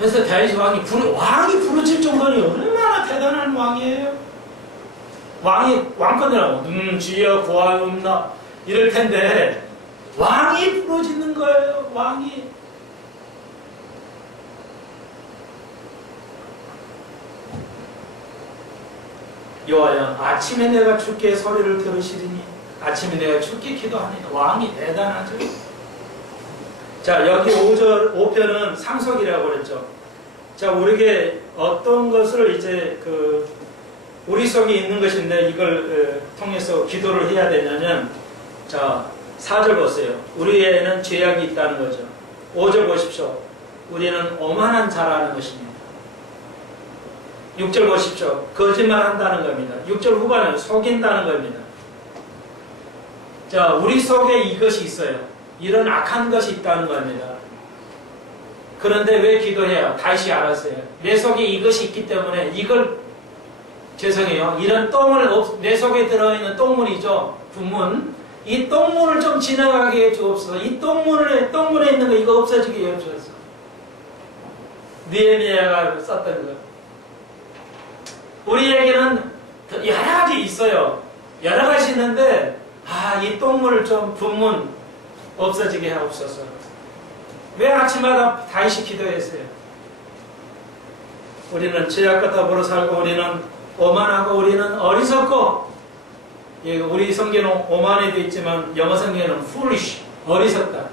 그래서 다윗 왕이 부르칠 정도니 얼마나 대단한 왕이에요. 왕이 왕건이라고 주여 구하옵나 이럴 텐데 왕이 부르짖는 거예요. 왕이. 여호와여 아침에 내가 주께 소리를 들으시리니 아침에 내가 주께 기도하니 왕이 대단하죠. 자, 여기 5편은 상속이라고 그랬죠. 자, 우리에게 어떤 것을 이제 우리 속에 있는 것인데 이걸 통해서 기도를 해야 되냐면, 자, 4절 보세요. 우리에는 죄악이 있다는 거죠. 5절 보십시오. 우리는 오만한 자라는 것입니다. 6절 보십시오. 거짓말한다는 겁니다. 6절 후반은 속인다는 겁니다. 자, 우리 속에 이것이 있어요. 이런 악한 것이 있다는 겁니다. 그런데 왜 기도해요? 다시 알았어요. 내 속에 이것이 있기 때문에 이걸, 죄송해요. 이런 내 속에 들어있는 똥문이죠. 분문. 이 똥문을 좀 지나가게 해주옵소서. 이 똥문에 있는 거 이거 없어지게 해주옵소서. 느헤미야가 썼던 거. 우리에게는 여러 가지 있어요. 여러 가지 있는데, 이 똥문을 좀 분문 없어지게 하옵소서. 왜 아침마다 다시 기도했어요? 우리는 죄악과 더불어 살고 우리는 오만하고 우리는 어리석고, 우리 성경은 오만에도 있지만 영어 성경에는 foolish, 어리석다.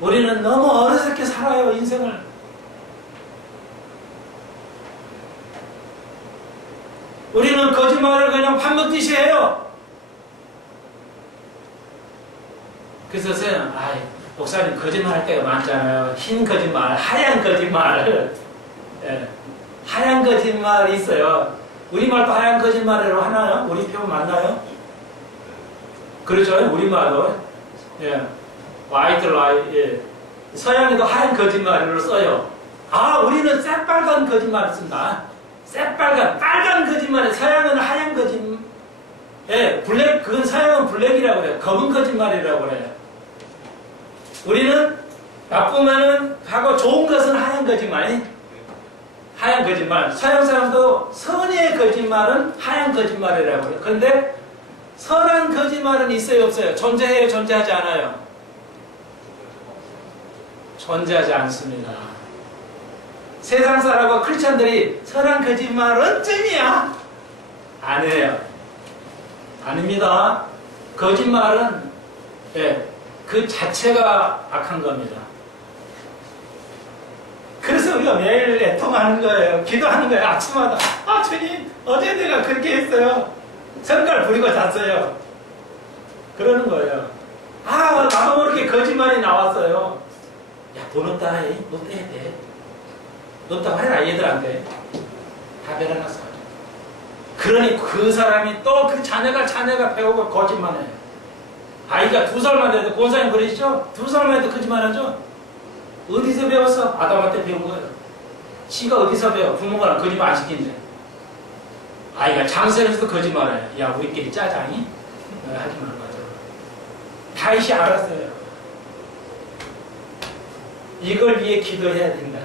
우리는 너무 어리석게 살아요, 인생을. 우리는 거짓말을 그냥 밥 먹듯이 해요. 그래서 저는 목사님 거짓말 할 때가 많잖아요. 흰 거짓말, 하얀 거짓말. 예, 하얀 거짓말이 있어요. 우리말도 하얀 거짓말이라고 하나요? 우리 표현 맞나요? 그렇죠? 우리말도. 예. white lie. 예. 서양에도 하얀 거짓말을 써요. 우리는 새빨간 거짓말을 쓴다. 빨간 거짓말에 서양은 하얀 거짓말. 예, 그건 서양은 블랙이라고 그래요. 검은 거짓말이라고 그래요. 우리는 나쁘면은 하고 좋은 것은 하얀 거짓말. 하얀 거짓말. 서양 사람도 선의 거짓말은 하얀 거짓말이라고 그래요. 그런데 선한 거짓말은 있어요, 없어요? 존재해요, 존재하지 않아요? 존재하지 않습니다. 세상 사람과 크리스찬들이 선한 거짓말은 쯤이야. 아니에요. 아닙니다. 거짓말은 그 자체가 악한 겁니다. 그래서 우리가 매일 애통하는 거예요. 기도하는 거예요. 아침마다. 주님, 어제 내가 그렇게 했어요. 성갈 부리고 잤어요. 그러는 거예요. 나도 모르게 거짓말이 나왔어요. 야, 돈 없다. 너 떼야 돼. 너 없다고 해라, 얘들한테. 다 내려놨어. 그러니 그 사람이 또 그 자녀가 배우고 거짓말해요. 아이가 2살만 돼도 권사님 그러시죠? 2살만 해도 거짓말하죠? 어디서 배웠어? 아담한테 배운 거예요. 지가 어디서 배워? 부모가 거짓말 안 시키는데. 아이가 장세에서도 거짓말해. 야, 우리끼리 짜장이? 하지 말고 하죠. 다윗이 알았어요. 이걸 위해 기도해야 된다.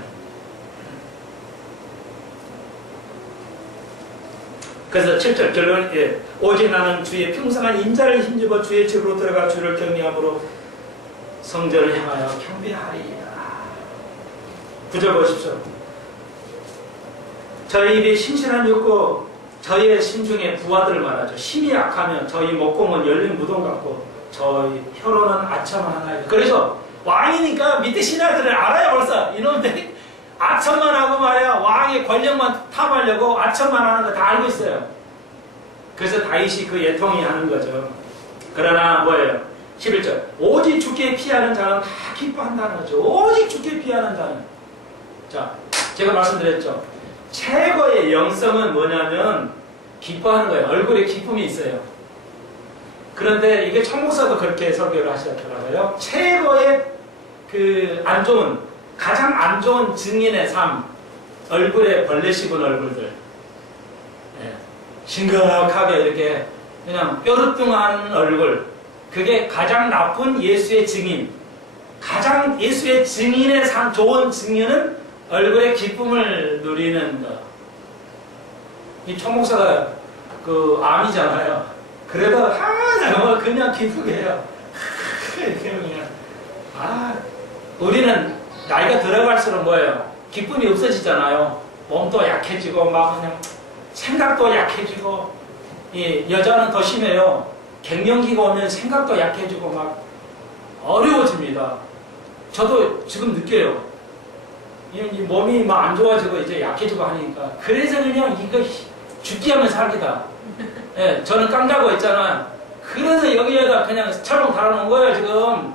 그래서 7절 결론, 오직 나는 주의 평생한 인자를 힘입어 주의 집으로 들어가 주를 경외함으로 성전을 향하여 경배하리이다. 9절 보십시오. 저희 입이 신실한 욕구, 저희의 심중에 부하들을 말하죠. 심이 약하면 저희 목공은 열린 무덤 같고 저희 혀로는 아첨 하나요. 그래서 왕이니까 밑에 신하들을 알아요. 벌써 이놈들이 아첨만 하고 말이야. 왕의 권력만 탐하려고 아첨만 하는 거 다 알고 있어요. 그래서 다윗이 그 예통이 하는 거죠. 그러나 뭐예요? 11절. 오직 주께 피하는 자는 다 기뻐한다는 거죠. 오직 주께 피하는 자는. 자, 제가 말씀드렸죠. 최고의 영성은 뭐냐면 기뻐하는 거예요. 얼굴에 기쁨이 있어요. 그런데 이게 천목사도 그렇게 설교를 하셨더라고요. 최고의 가장 안 좋은 증인의 삶, 얼굴에 벌레 씹은 얼굴들, 심각하게 이렇게 그냥 뾰루뚱한 얼굴, 그게 가장 나쁜 예수의 증인. 가장 예수의 증인의 삶, 좋은 증인은 얼굴에 기쁨을 누리는 것. 이 총목사가 그 암이잖아요. 그래도 항상 그냥 기쁘게 해요. 그냥 우리는 나이가 들어갈수록 뭐예요? 기쁨이 없어지잖아요. 몸도 약해지고 막 그냥 생각도 약해지고. 이 여자는 더 심해요. 갱년기가 오면 생각도 약해지고 막 어려워집니다. 저도 지금 느껴요. 이 몸이 막 안 좋아지고 이제 약해지고 하니까. 그래서 그냥 이거 죽기 하면 살기다. 예, 저는 깡다고 했잖아요. 그래서 여기에다 그냥 철봉 달아놓은 거예요, 지금.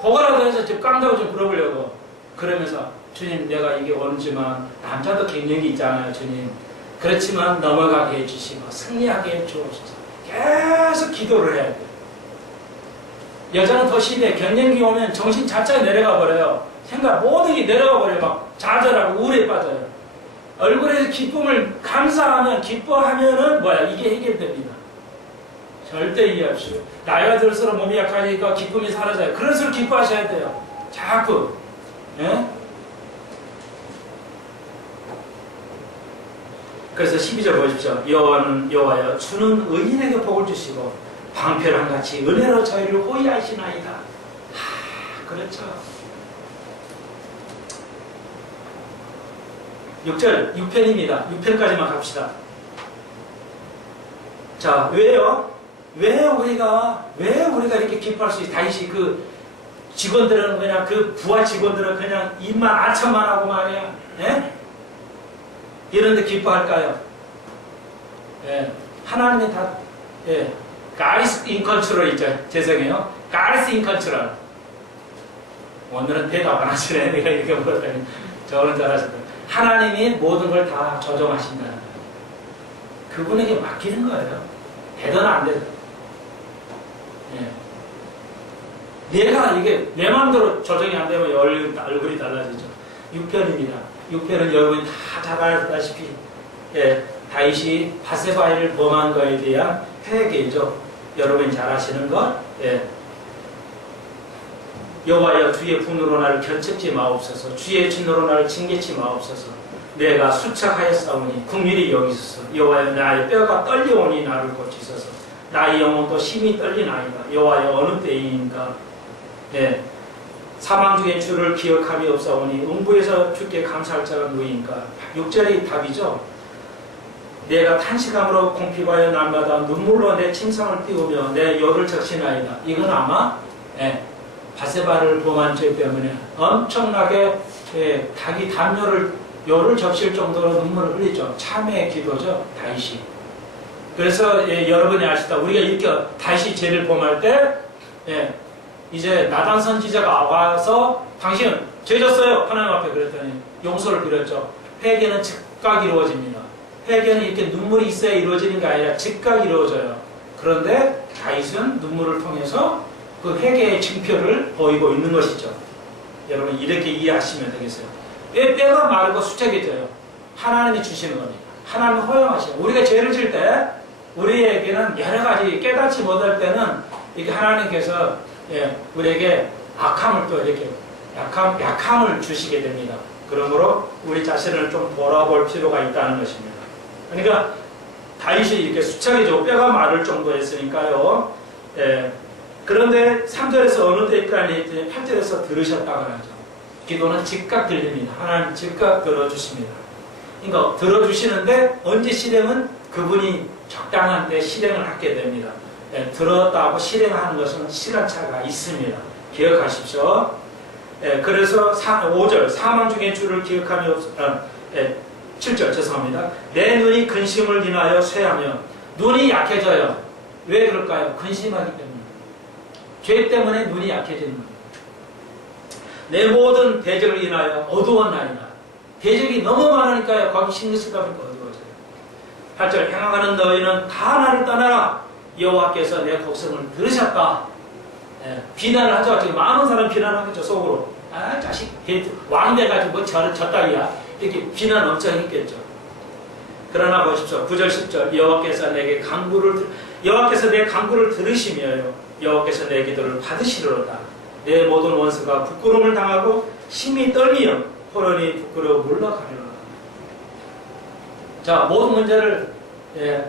그거라도 해서 지금 깡다고 좀 불어보려고. 그러면서, 주님, 내가 이게 오는지만, 남자도 갱년기 있잖아요, 주님. 그렇지만 넘어가게 해주시고, 승리하게 해주옵소서. 계속 기도를 해야 돼요. 여자는 더 심해. 갱년기 오면 정신 자체가 내려가 버려요. 생각, 모든 게 내려가 버려요. 막 좌절하고 우울에 빠져요. 얼굴에서 기쁨을 감사하면, 기뻐하면은 뭐야? 이게 해결됩니다. 절대 이해합시오. 나이가 들수록 몸이 약하니까 기쁨이 사라져요. 그럴수록 기뻐하셔야 돼요. 자꾸. 예? 그래서 12절 보십시오. 여호와여 주는 의인에게 복을 주시고 방패랑같이 은혜로 저희를 호위하시나이다. 그렇죠. 6절 6편입니다. 6편까지만 갑시다. 자, 왜요? 왜 우리가 이렇게 기뻐할 수 있어요? 다윗이 그 직원들은 그냥 그 부하 직원들은 그냥 입만 아첨만 하고 말이야. 예? 이런데 기뻐할까요? 예. 하나님이 다, 예. God is in control 있죠. 죄송해요. God is in control. 오늘은 대답 안 하시네. 내가 이렇게 물었더니 저는 잘하셨다. 하나님이 모든 걸 다 조정하신다는 거예요. 그분에게 맡기는 거예요. 되든 안 되든. 예. 내가 이게 내 마음대로 조정이 안 되면 얼굴이 달라지죠. 6편입니다. 6편은 여러분이 다 잘 알다시피 예, 다윗이 바세바를 범한 거에 대한 회개죠. 여러분이 잘 아시는 것. 예. 여호와여 주의 분으로 나를 견책지 마옵소서. 주의 진노로 나를 징계치 마옵소서. 내가 수척하였사오니 국민이 여기소서. 여호와여 나의 뼈가 떨려오니 나를 고치소서. 나의 영혼도 심히 떨리나이다. 여호와여 어느 때인가. 예. 사망 중에 주를 기억함이 없사오니 음부에서 주께 감사할 자가 누구인가. 6절이 답이죠. 내가 탄식함으로 공피하여 날마다 눈물로 내 침상을 띄우며 내 열을 적시나이다. 이건 아마 예, 바세바를 범한 죄 때문에 엄청나게 예, 닭이 열을 적실 정도로 눈물을 흘리죠. 참회의 기도죠. 다윗이. 그래서 예, 여러분이 아시다. 우리가 이렇게 다윗이 죄를 범할 때 예, 이제 나단 선지자가 와서 당신은 죄 졌어요. 하나님 앞에 그랬더니 용서를 빌었죠. 회개는 즉각 이루어집니다. 회개는 이렇게 눈물이 있어야 이루어지는 게 아니라 즉각 이루어져요. 그런데 다윗은 눈물을 통해서 그 회개의 징표를 보이고 있는 것이죠. 여러분 이렇게 이해하시면 되겠어요. 왜 뼈가 마르고 수척해져요? 하나님이 주시는 겁니다. 하나님은 허용하셔요. 우리가 죄를 질 때 우리에게는 여러 가지 깨닫지 못할 때는 이렇게 하나님께서 예, 우리에게 악함을 또 이렇게 약함을 주시게 됩니다. 그러므로 우리 자신을 좀 돌아볼 필요가 있다는 것입니다. 그러니까 다윗이 이렇게 수척해지고 뼈가 마를 정도였으니까요. 예, 그런데 3절에서 어느 때까지 8절에서 들으셨다고 하죠. 기도는 즉각 들립니다. 하나님 즉각 들어주십니다. 그러니까 들어주시는데 언제 실행은 그분이 적당한 때 실행을 하게 됩니다. 예, 들었다고 실행하는 것은 시간차가 있습니다. 기억하십시오. 예, 그래서 5절 사망 중에 주를 기억하며 7절 죄송합니다. 내 눈이 근심을 인하여 쇠하며 눈이 약해져요. 왜 그럴까요? 근심하기 때문에. 죄 때문에 눈이 약해지는 겁니다. 내 모든 대적을 인하여 어두웠나이다. 대적이 너무 많으니까요. 거기 신경 쓰다 보니까 어두워져요. 8절 행하는 너희는 다 나를 떠나라. 여호와께서 내 곡성을 들으셨다. 예, 비난을 하죠. 지금 많은 사람 비난하겠죠. 속으로. 아 자식 왕 돼가지고 뭐 저따위야. 이렇게 비난 엄청 했겠죠. 그러나 보십시오. 9절 10절 여호와께서 내 간구를 들으시며요. 여호와께서 내 기도를 받으시리로다. 내 모든 원수가 부끄러움을 당하고 심히 떨미며 토론이 부끄러워 물러가려. 자, 모든 문제를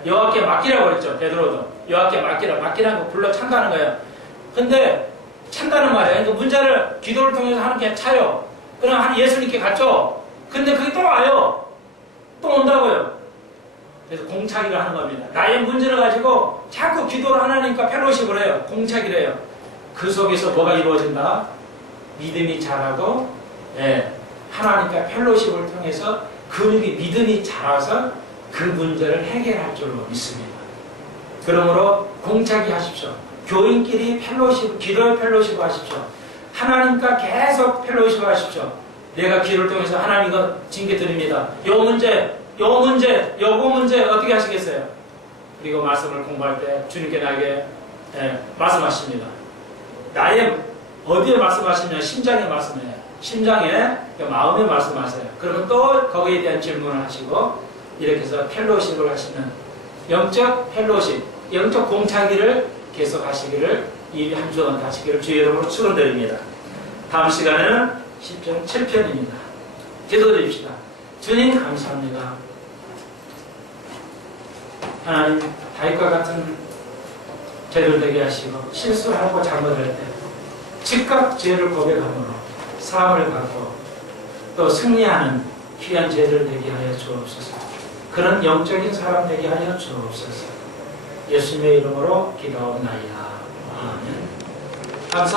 여호와께 맡기라고 그랬죠. 베드로도 여호와께 맡기라는 거 불러 찬다는 거예요. 근데 찬다는 말이에요. 그러니까 문제를 기도를 통해서 하나님께 차요. 그럼 예수님께 갔죠. 근데 그게 또 와요. 또 온다고요. 그래서 공차기를 하는 겁니다. 나의 문제를 가지고 자꾸 기도를 하나님과 펠로십을 해요. 공차기를 해요. 그 속에서 뭐가 이루어진다? 믿음이 자라고, 하나님과 펠로십을 통해서 근육이 믿음이 자라서 그 문제를 해결할 줄로 믿습니다. 그러므로 공차기 하십시오. 교인끼리 펠로십, 기도의 펠로십 하십시오. 하나님과 계속 펠로십 하십시오. 내가 기도를 통해서 하나님 이거 징계 드립니다. 요 문제 어떻게 하시겠어요? 그리고 말씀을 공부할 때 주님께 나에게 말씀하십니다. 나의 어디에 말씀하시냐? 심장에 말씀해요. 심장에 마음에 말씀하세요. 그러면 또 거기에 대한 질문을 하시고 이렇게 해서 펠로십을 하시는 영적 펠로십, 영적 공차기를 계속 하시기를 이 한 주 동안 하시기를 주의 이름으로 축원드립니다. 다음 시간에는 10편 7편입니다. 기도드립시다. 주님 감사합니다. 하나님 다윗과 같은 죄를 되게 하시고 실수하고 잘못할 때 즉각 죄를 고백함으로 사함을 받고 또 승리하는 귀한 죄를 되게 하여 주옵소서. 그런 영적인 사람 되게 하여 주옵소서. 예수님의 이름으로 기도하옵나이다. 아멘.